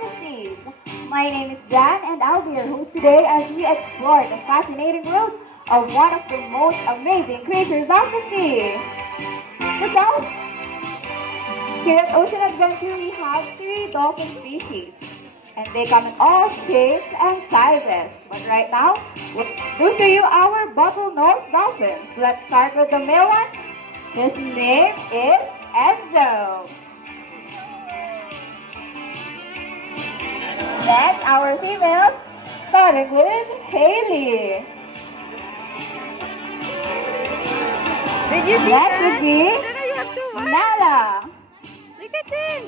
the seas. My name is Jan and I'll be your host today as we explore the fascinating world of one of the most amazing creatures of the sea. The dolphin. Here at Ocean Adventure we have three dolphin species. And they come in all shapes and sizes. But right now, we'll introduce to you our bottlenose dolphins. Let's start with the male one. His name is Enzo. Next, our females, starting with Haley. Did you see Next that? would be Dara, you have to watch. Nala. Look at them.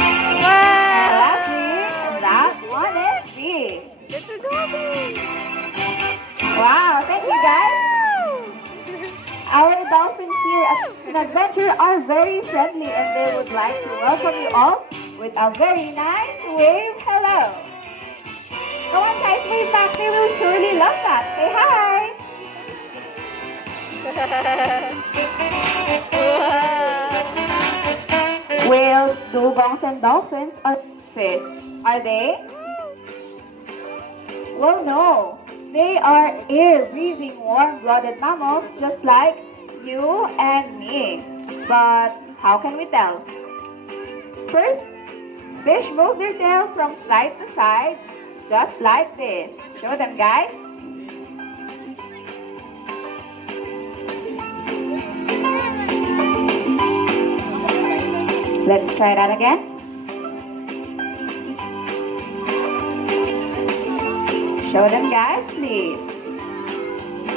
And Wow. lastly, that one is B. That's adorable. Wow, thank you guys. Our dolphins here at Ocean Adventure are very friendly and they would like to welcome you all with a very nice wave hello. Come on guys, wave back. They will surely love that. Say hi. Wow. Whales, dugongs, and dolphins are fish. Are they? Well, no. They are air-breathing, warm-blooded mammals just like you and me. But how can we tell? First, fish move their tail from side to side just like this. Show them, guys. Let's try that again. Show them, guys, please.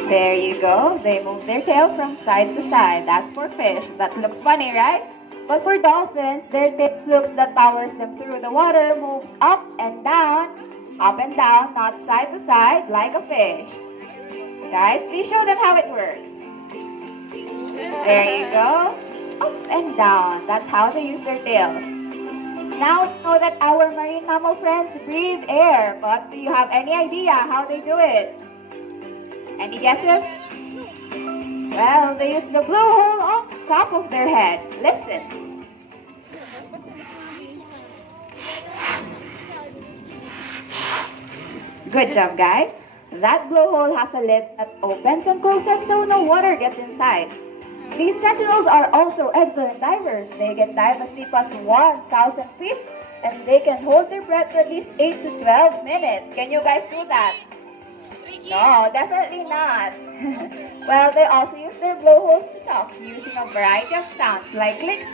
There you go. They move their tail from side to side. That's for fish. That looks funny, right? But for dolphins, their tail flukes that powers them through the water moves up and down, not side to side like a fish. Guys, please show them how it works. There you go. Up and down. That's how they use their tails. Now we know that our marine mammal friends breathe air, but do you have any idea how they do it? Any guesses? Well, they use the blowhole on top of their head. Listen. Good job, guys. That blowhole has a lid that opens and closes so no water gets inside. These sentinels are also excellent divers. They can dive as deep as 1,000 feet and they can hold their breath for at least 8 to 12 minutes. Can you guys do that? No, definitely not. Well, they also use their blowholes to talk using a variety of sounds like clicks,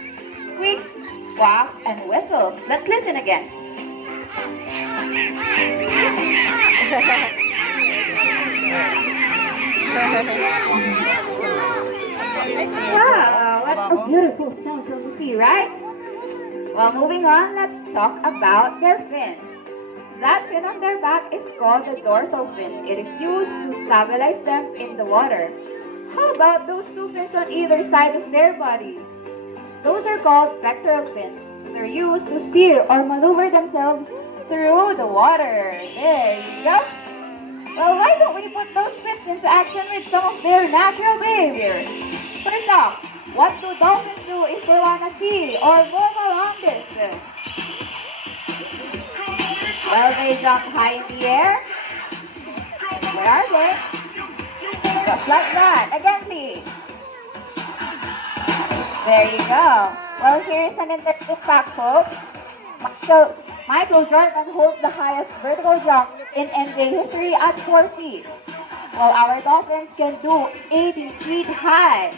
squeaks, squawks, and whistles. Let's listen again. Wow, what a beautiful sound from the sea, right? Well, moving on, let's talk about their fins. That fin on their back is called the dorsal fin. It is used to stabilize them in the water. How about those two fins on either side of their bodies? Those are called pectoral fins. They're used to steer or maneuver themselves through the water. There you go. Well, why don't we put those fins into action with some of their natural behaviors? First off, what do dolphins do if they want to see or move a long distance? Well, they jump high in the air. Where are they? Just like that. Again, please. There you go. Well, here's an interesting fact, folks. Michael Jordan holds the highest vertical jump in NBA history at 4 feet, while our dolphins can do 80 feet high.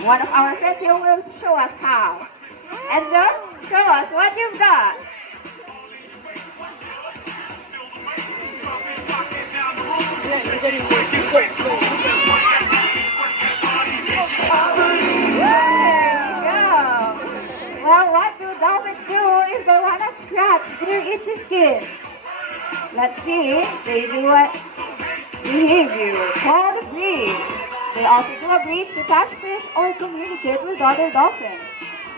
One of our friends here will show us how. Enzo, show us what you've got. There you go. Well, what do dolphins do if they want to scratch their itchy skin? Let's see. They do a behavior called a breathe. They also do a breathe to catch fish or communicate with other dolphins.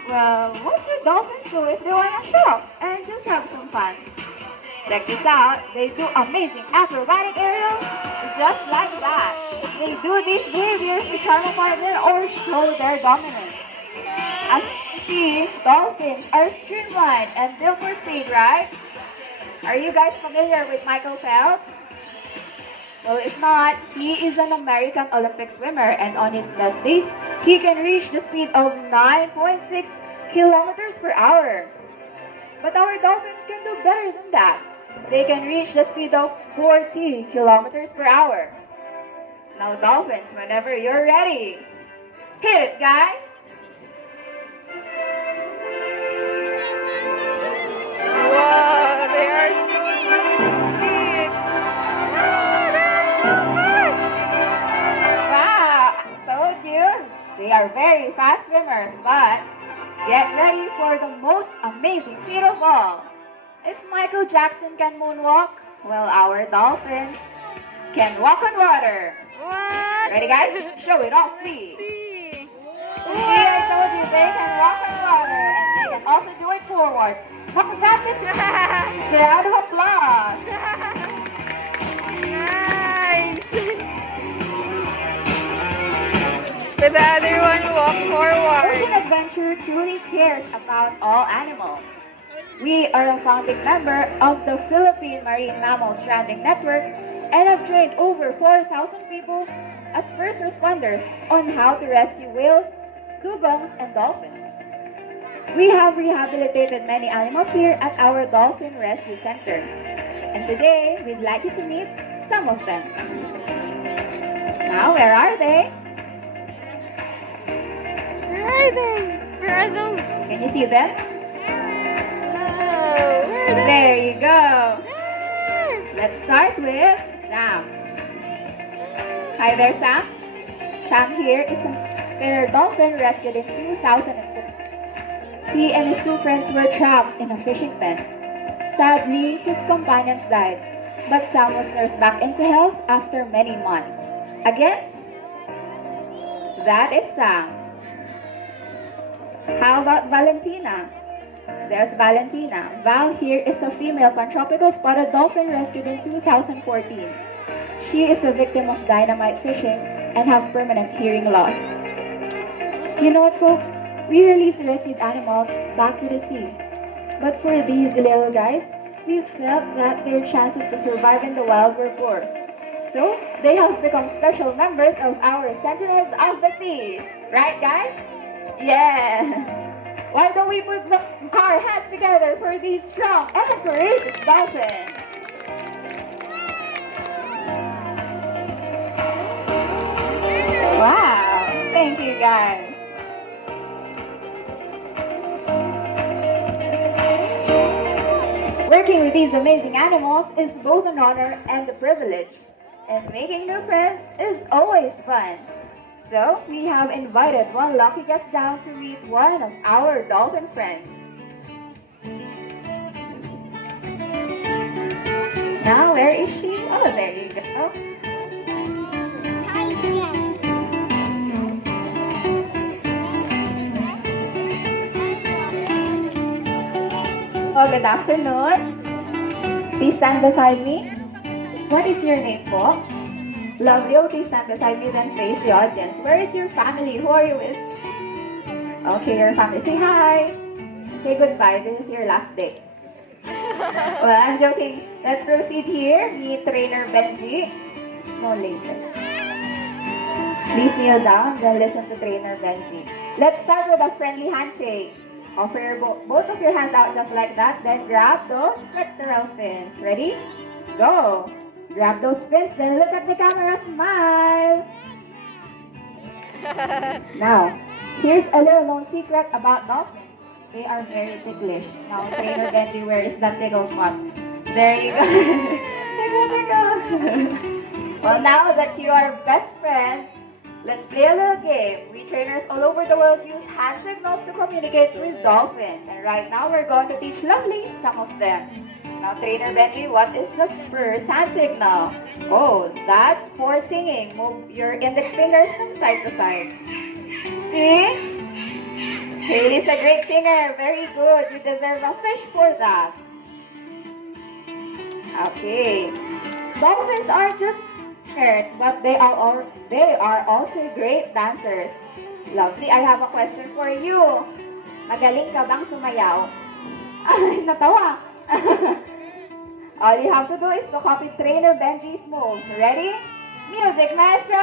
Well, what do dolphins do if they want to shop and just have some fun? Check this out. They do amazing acrobatic aerials just like that. They do these behaviors to charm a partner or show their dominance. As you see, dolphins are streamlined and built for speed, right? Are you guys familiar with Michael Phelps? Well, if not, he is an American Olympic swimmer, and on his best days, he can reach the speed of 9.6 kilometers per hour. But our dolphins can do better than that. They can reach the speed of 40 kilometers per hour. Now, dolphins, whenever you're ready, hit it, guys! Wow, they are so big. Wow, they are so fast. Wow, I told you, they are very fast swimmers, but get ready for the most amazing feat of all. If Michael Jackson can moonwalk, well, our dolphins can walk on water. What? Ready, guys? Show it off, please. See. See, I told you they can walk on water, and they can also do it forward. Round of applause. Nice. But the other one walk forward. Ocean Adventure truly cares about all animals. We are a founding member of the Philippine Marine Mammal Stranding Network and have trained over 4,000 people as first responders on how to rescue whales, dugongs, and dolphins. We have rehabilitated many animals here at our Dolphin Rescue Center. And today, we'd like you to meet some of them. Now, where are they? Where are they? Where are those? Can you see them? Oh, where are they? There you go. There. Let's start with Sam. Hi there, Sam. Sam here is a spinner dolphin rescued in 2004. He and his two friends were trapped in a fishing pen. Sadly, his companions died, but Sam was nursed back into health after many months. Again, that is Sam. How about Valentina? There's Valentina. Val here is a female pantropical spotted dolphin rescued in 2014. She is a victim of dynamite fishing and has permanent hearing loss. You know what, folks? We release rescued animals back to the sea. But for these little guys, we felt that their chances to survive in the wild were poor. So, they have become special members of our Sentinels of the Sea. Right, guys? Yes! Why don't we put our hands together for these strong and courageous dolphins? Wow! Thank you, guys. Working with these amazing animals is both an honor and a privilege. And making new friends is always fun. So, we have invited one lucky guest down to meet one of our dolphin friends. Now, where is she? Oh, there you go. Oh, good afternoon. Please stand beside me. What is your name po? Lovely. Okay, stand beside me, then face the audience. Where is your family? Who are you with? Okay, your family. Say hi. Say goodbye. This is your last day. Well, I'm joking. Let's proceed here. Meet trainer Benji. No later. Please kneel down, then listen to trainer Benji. Let's start with a friendly handshake. Offer your both of your hands out just like that, then grab those pectoral fins. Ready? Go! Grab those fins, then look at the camera, smile! Now, here's a little known secret about dolphins. They are very ticklish. Now, trainer Benji, where is that tickle spot? There you go. Tickle. Well, now that you are best friends, let's play a little game. We trainers all over the world use hand signals to communicate with dolphins. And right now, we're going to teach Lovely some of them. Now, trainer Benji, what is the first hand signal? Oh, that's for singing. Move your index fingers from side to side. See? Haley's a great singer. Very good. You deserve a fish for that. Okay. Dolphins aren't just singers, but they are also great dancers. Lovely, I have a question for you. Magaling ka bang sumayaw? Ay, natawa. All you have to do is to copy trainer Benji's moves. Ready? Music, maestro.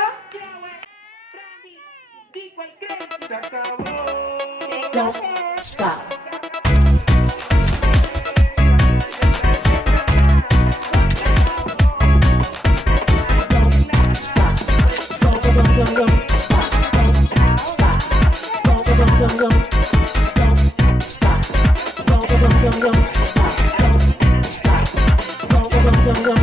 Don't stop. Don't stop. Don't stop. Don't stop. Don't stop. Don't stop. Don't stop. Don't.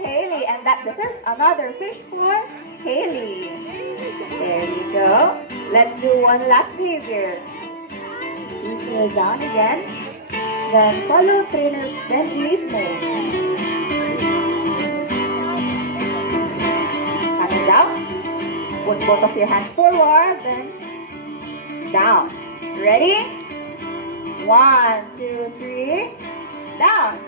Haley, and that deserves another fish for Haley. There you go. Let's do one last behavior. Please kneel down again. Then follow trainer Benji's move. Hands out. Put both of your hands forward, then down. Ready? 1, 2, 3. Down.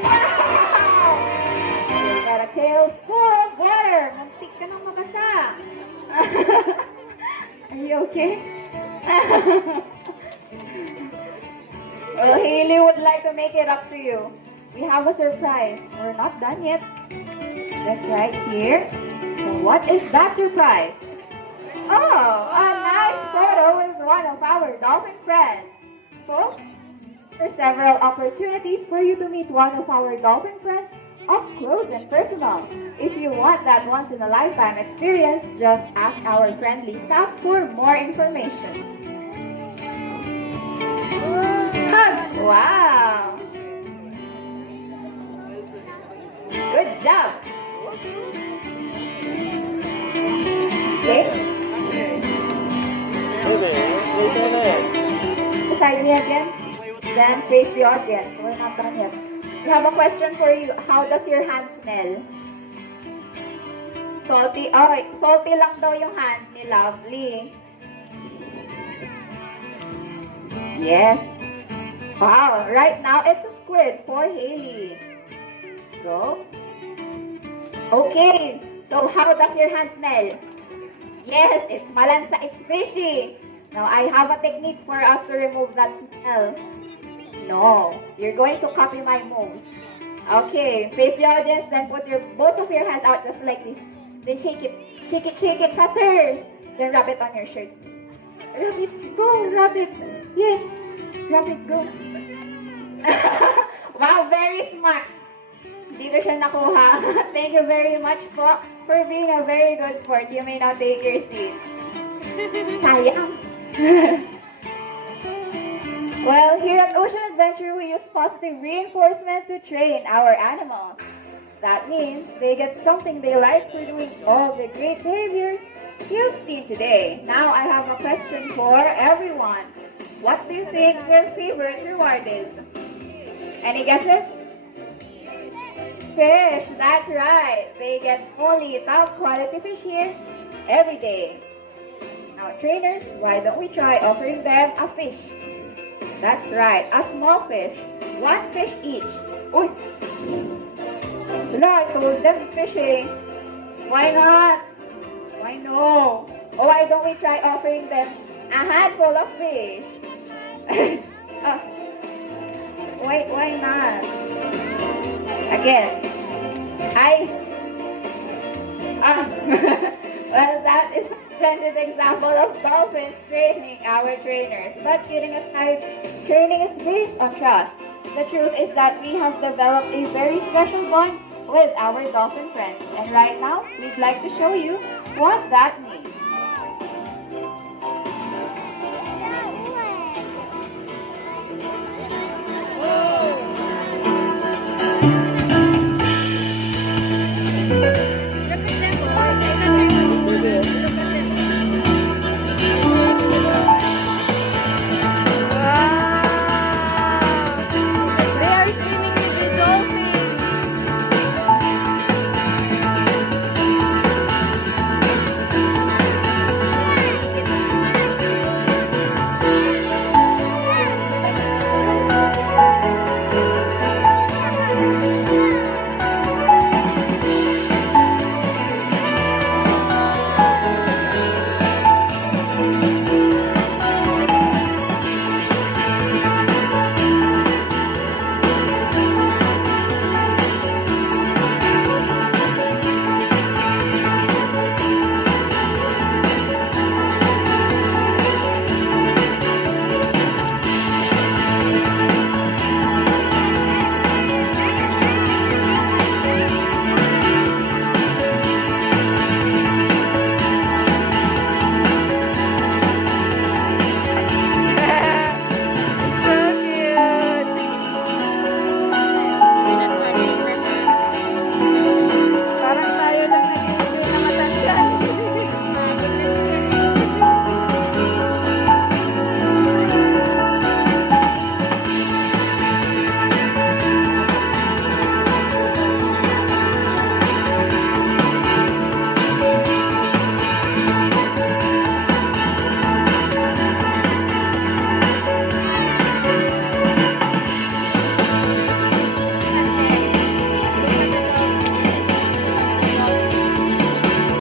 Wow! You got a tail full of water. Muntik ka nang mabasa. Are you okay? Well, Haley would like to make it up to you. We have a surprise. We're not done yet. That's right here. So what is that surprise? Oh, a nice photo with one of our dolphin friends. Folks, there are several opportunities for you to meet one of our dolphin friends up close and personal. If you want that once-in-a-lifetime experience, just ask our friendly staff for more information. Wow! Good job! Okay. Beside me again. Then face the audience. We're not done yet. We have a question for you. How does your hand smell? Salty. Oh, salty lang daw yung hand ni Lovely. Yes. Wow. Right now, it's a squid for Haley. Go. Okay. So, how does your hand smell? Yes, it's malansa. It's fishy. Now, I have a technique for us to remove that smell. No, you're going to copy my moves. Okay, face the audience, then put both of your hands out just like this. Then shake it faster. Then rub it on your shirt. Rub it, go, rub it. Yes, rub it, go. Wow, very smart. Hindi ko siya nakuha. Thank you very much po for being a very good sport. You may now take your seat. Sayang. Well, here at Ocean Adventure, we use positive reinforcement to train our animals. That means they get something they like for doing all the great behaviors you've seen today. Now, I have a question for everyone. What do you think their favorite reward is? Any guesses? Fish, that's right. They get only top quality fish here every day. Now, trainers, why don't we try offering them a fish? That's right, a small fish. One fish each. Uy! No, I told them fishing. Why not? Why no? Oh, why don't we try offering them a handful of fish? Why not? Again. Well, that is a splendid example of dolphins training our trainers. But kidding aside, training is based on trust. The truth is that we have developed a very special bond with our dolphin friends. And right now, we'd like to show you what that means.